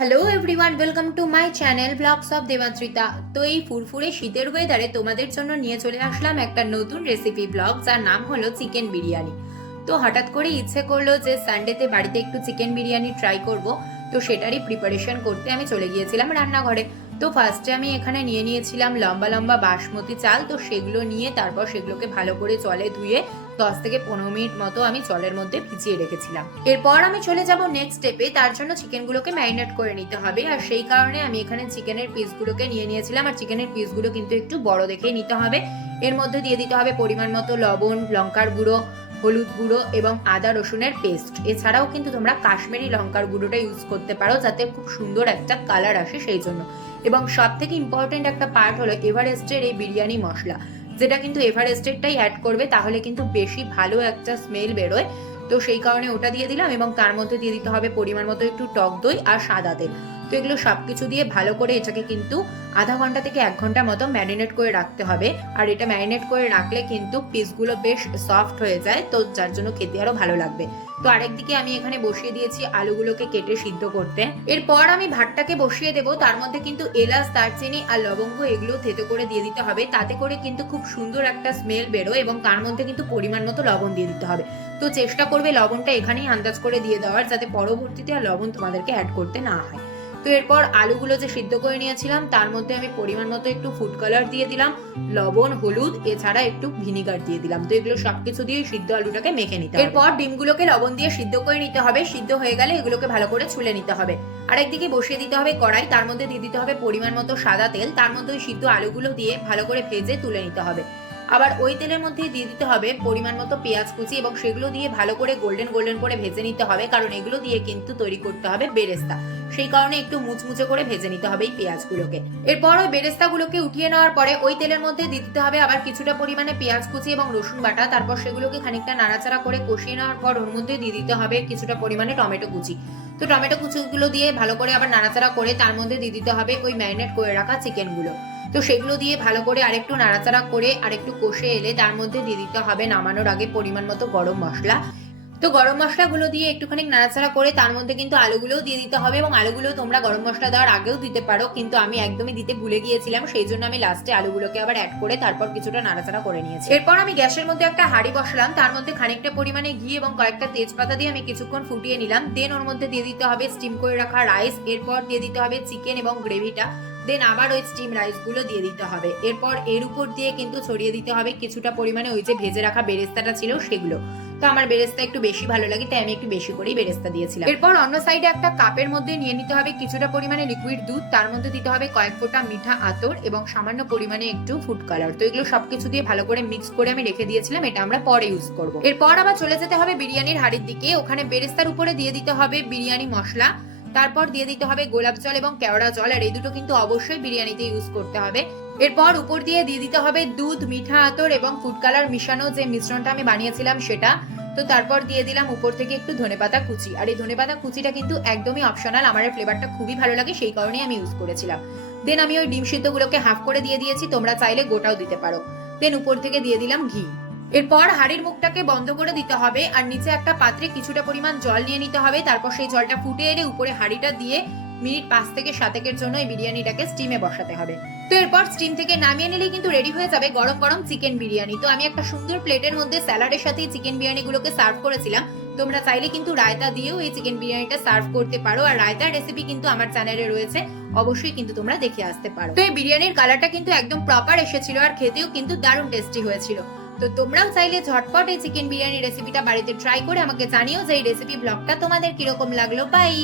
Hello everyone, welcome to my channel blogs of Debadrita. তো এই ফুরফুরে শীতের ওয়েদারে তোমাদের জন্য নিয়ে চলে আসলাম একটা নতুন রেসিপি ব্লগ, যার নাম হলো চিকেন বিরিয়ানি। তো হঠাৎ করে ইচ্ছে করলো যে সানডেতে বাড়িতে একটু চিকেন বিরিয়ানি ট্রাই করব। তো সেটারই প্রিপারেশন করতে আমি চলে গিয়েছিলাম রান্নাঘরে। তো ফার্স্টে আমি এখানে নিয়ে নিয়েছিলাম লম্বা লম্বা বাসমতি চাল। তো সেগুলো নিয়ে তারপর সেগুলোকে ভালো করে জলে ধুয়ে 10 থেকে 15 মিনিট মতো আমি জলের মধ্যে ভিজিয়ে রেখেছিলাম। এরপর আমি চলে যাব নেক্সট স্টেপে। তার জন্য চিকেনগুলোকে ম্যারিনেট করে নিতে হবে, আর সেই কারণে আমি এখানে চিকেনের পিসগুলোকে নিয়ে নিয়েছিলাম। আর চিকেনের পিসগুলো কিন্তু একটু বড় দেখেই নিতে হবে। এর মধ্যে দিয়ে দিতে হবে পরিমাণ মতো লবণ, লঙ্কার গুঁড়ো, হলুদ গুঁড়ো এবং আদা রসুনের পেস্ট। এছাড়াও কিন্তু তোমরা কাশ্মীরি লঙ্কার গুঁড়োটা ইউজ করতে পারো, যাতে খুব সুন্দর একটা কালার আসে সেই জন্য। এবং সব থেকে ইম্পর্টেন্ট একটা পার্ট হলো এভারেস্টের এই বিরিয়ানি মশলা, যেটা কিন্তু এভারেস্টেরটাই অ্যাড করবে, তাহলে কিন্তু বেশি ভালো একটা স্মেল বেরোয়। তো সেই কারণে ওটা দিয়ে দিলাম, এবং তার মধ্যে দিয়ে দিতে হবে পরিমাণ মতো একটু টক দই আর সাদা তেল। তো এগুলো সবকিছু দিয়ে ভালো করে এটাকে কিন্তু আধা ঘন্টা থেকে 1 ঘন্টা মতো ম্যারিনেট করে রাখতে হবে। আর এটা ম্যারিনেট করে রাখলে কিন্তু পিসগুলো বেশ সফট হয়ে যায়, তো যার জন্য খেতে আরো ভালো লাগবে। তো আরেকদিকে আমি এখানে বসিয়ে দিয়েছি আলুগুলোকে কেটে সিদ্ধ করতে। এরপর আমি ভাতটাকে বসিয়ে দেবো। তার মধ্যে কিন্তু এলাচ, দারচিনি আর লবঙ্গ এগুলো থেতো করে দিয়ে দিতে হবে, তাতে করে কিন্তু খুব সুন্দর একটা স্মেল বেরোয়। এবং তার মধ্যে কিন্তু পরিমাণ মতো লবণ দিয়ে দিতে হবে। তো চেষ্টা করবে লবণটা এখানেই আন্দাজ করে দিয়ে দেওয়ার, যাতে পরবর্তীতে আর লবণ তোমাদেরকে অ্যাড করতে না হয়। তো এরপর আলুগুলো যে সিদ্ধ করে নিয়েছিলাম তার মধ্যে আমি পরিমাণ মতো একটু ফুড কালার দিয়ে দিলাম, লবণ, হলুদ, এছাড়া একটু ভিনিগার দিয়ে দিলাম। তো এগুলো সবকিছু দিয়ে সিদ্ধ আলুটাকে মেখে নিতে হবে। এরপর ডিমগুলোকে লবণ দিয়ে সিদ্ধ করে নিতে হবে। সিদ্ধ হয়ে গেলে এগুলোকে ভালো করে ছুলে নিতে হবে। আরেকদিকে বসিয়ে দিতে হবে কড়াই। তার মধ্যে দিয়ে দিতে হবে পরিমাণ মতো সাদা তেল। তার মধ্যে ওই সিদ্ধ আলুগুলো দিয়ে ভালো করে ভেজে তুলে নিতে হবে। আবার ওই তেলের মধ্যে দিয়ে দিতে হবে পরিমাণ মতো পেঁয়াজ কুচি, এবং সেগুলো দিয়ে ভালো করে গোল্ডেন গোল্ডেন করে ভেজে নিতে হবে, কারণ এগুলো দিয়ে কিন্তু তৈরি করতে হবে বেরেস্তা। সেই কারণে একটু মুচমুচে করে ভেজে নিতে হবে এই পেঁয়াজগুলোকে। এরপর ওই বেরেস্তাগুলোকে উঠিয়ে নেওয়ার পরে ওই তেলের মধ্যে দিয়ে দিতে হবে আবার কিছুটা পরিমাণে পেঁয়াজ কুচি এবং রসুন বাটা। তারপর সেগুলোকে খানিকটা নাড়াচাড়া করে কষিয়ে নেওয়ার পর ওর মধ্যে দিয়ে দিতে হবে কিছুটা পরিমাণে টমেটো কুচি। তো টমেটো কুচিগুলো দিয়ে ভালো করে আবার নাড়াচাড়া করে তার মধ্যে দিয়ে দিতে হবে ওই ম্যারিনেট করে রাখা চিকেনগুলো। তো সেগুলো দিয়ে ভালো করে আরেকটু নাড়াচাড়া করে আরেকটু কষে এলে তার মধ্যে দিয়ে দিতে হবে নামানোর আগে পরিমাণ মতো গরম মশলা। তো গরম মশলাগুলো দিয়ে একটুখানি নাড়াচাড়া করে তার মধ্যে কিন্তু আলুগুলোও দিয়ে দিতে হবে, এবং আলুগুলো তোমরা গরম মশলা দেওয়ার আগেও দিতে পারো, কিন্তু আমি একদমই দিতে ভুলে গিয়েছিলাম, সেই জন্য আমি লাস্টে আলুগুলোকে আবার অ্যাড করে তারপর কিছুটা নাড়াচাড়া করে নিয়েছি। এরপর আমি গ্যাসের মধ্যে একটা হাঁড়ি বসালাম, তার মধ্যে খানিকটা পরিমাণে ঘি এবং কয়েকটা তেজপাতা দিয়ে আমি কিছুক্ষণ ফুটিয়ে নিলাম। দেন ওর মধ্যে দিয়ে দিতে হবে স্টিম করে রাখা রাইস। এরপর দিয়ে দিতে হবে চিকেন এবং গ্রেভিটা। দেন আবার ওই স্টিম রাইস গুলো দিয়ে দিতে হবে। এরপর এর উপর দিয়ে কিন্তু ছড়িয়ে দিতে হবে কিছুটা পরিমাণে ওই যে ভেজে রাখা বেরেস্তাটা ছিল সেগুলো। তো আমার বেরেস্তা একটু বেশি ভালো লাগে, তাই আমি একটু বেশি করেই বেরেস্তা দিয়েছিলাম। এরপর অন্য সাইডে একটা কাপের মধ্যে নিয়ে নিতে হবে কিছুটা পরিমাণে লিকুইড দুধ। তার মধ্যে দিতে হবে কয়েক ফোঁটা মিঠা আতর এবং সামান্য পরিমাণে একটু ফুড কালার। তো এগুলো সবকিছু দিয়ে ভালো করে মিক্স করে আমি রেখে দিয়েছিলাম, এটা আমরা পরে ইউজ করব। এরপর আবার চলে যেতে হবে বিরিয়ানির হাঁড়ির দিকে। ওখানে বেরেস্তার উপরে দিয়ে দিতে হবে বিরিয়ানি মশলা। তারপর দিয়ে দিতে হবে গোলাপ জল এবং কেওড়া জল, আর এই দুটো কিন্তু অবশ্যই বিরিয়ানিতে ইউজ করতে হবে। এরপর উপর দিয়ে দিতে হবে দুধ, মিঠা আতর এবং ফুড কালার মিশানো যে মিশ্রণটা আমি বানিয়েছিলাম সেটা। তো তারপর দিয়ে দিলাম উপর থেকে একটু ধনেপাতা কুচি, আর এই ধনেপাতা কুচিটা কিন্তু একদমই অপশনাল, আমার ফ্লেভারটা খুবই ভালো লাগে সেই কারণেই আমি ইউজ করেছিলাম। দেন আমি ওই ডিম সিদ্ধগুলোকে হাফ করে দিয়ে দিয়েছি, তোমরা চাইলে গোটাও দিতে পারো। দেন উপর থেকে দিয়ে দিলাম ঘি। এরপর হাঁড়ির মুখটাকে বন্ধ করে দিতে হবে, আর নিচে একটা পাত্রে কিছুটা পরিমাণ জল নিয়ে নিতে হবে। তারপর সেই জলটা ফুটে এলে উপরে হাঁড়িটা দিয়ে মিনিট 5 থেকে 7 জন্য এই বিরিয়ানিটাকে স্টিমে বসাতে হবে। তো এরপর স্টিম থেকে নামিয়ে নিলেই কিন্তু রেডি হয়ে যাবে গরম গরম চিকেন বিরিয়ানি। তো আমি একটা সুন্দর প্লেটের মধ্যে স্যালাডের সাথে চিকেন বিরিয়ানিগুলোকে সার্ভ করেছিলাম। তোমরা চাইলে কিন্তু রায়তা দিয়েও এই চিকেন বিরিয়ানিটা সার্ভ করতে পারো, আর রায়তার রেসিপি কিন্তু আমার চ্যানেলে রয়েছে, অবশ্যই কিন্তু তোমরা দেখে আসতে পারো। তো এই বিরিয়ানির কালারটা কিন্তু একদম প্রপার এসেছিল, আর খেতেও কিন্তু দারুণ টেস্টি হয়েছিল। তো তোমরাও চাইলে ঝটপট এই চিকেন বিরিয়ানি রেসিপিটা বাড়িতে ট্রাই করে আমাকে জানিও যে এই রেসিপি ব্লগটা তোমাদের কিরকম লাগলো। বাই।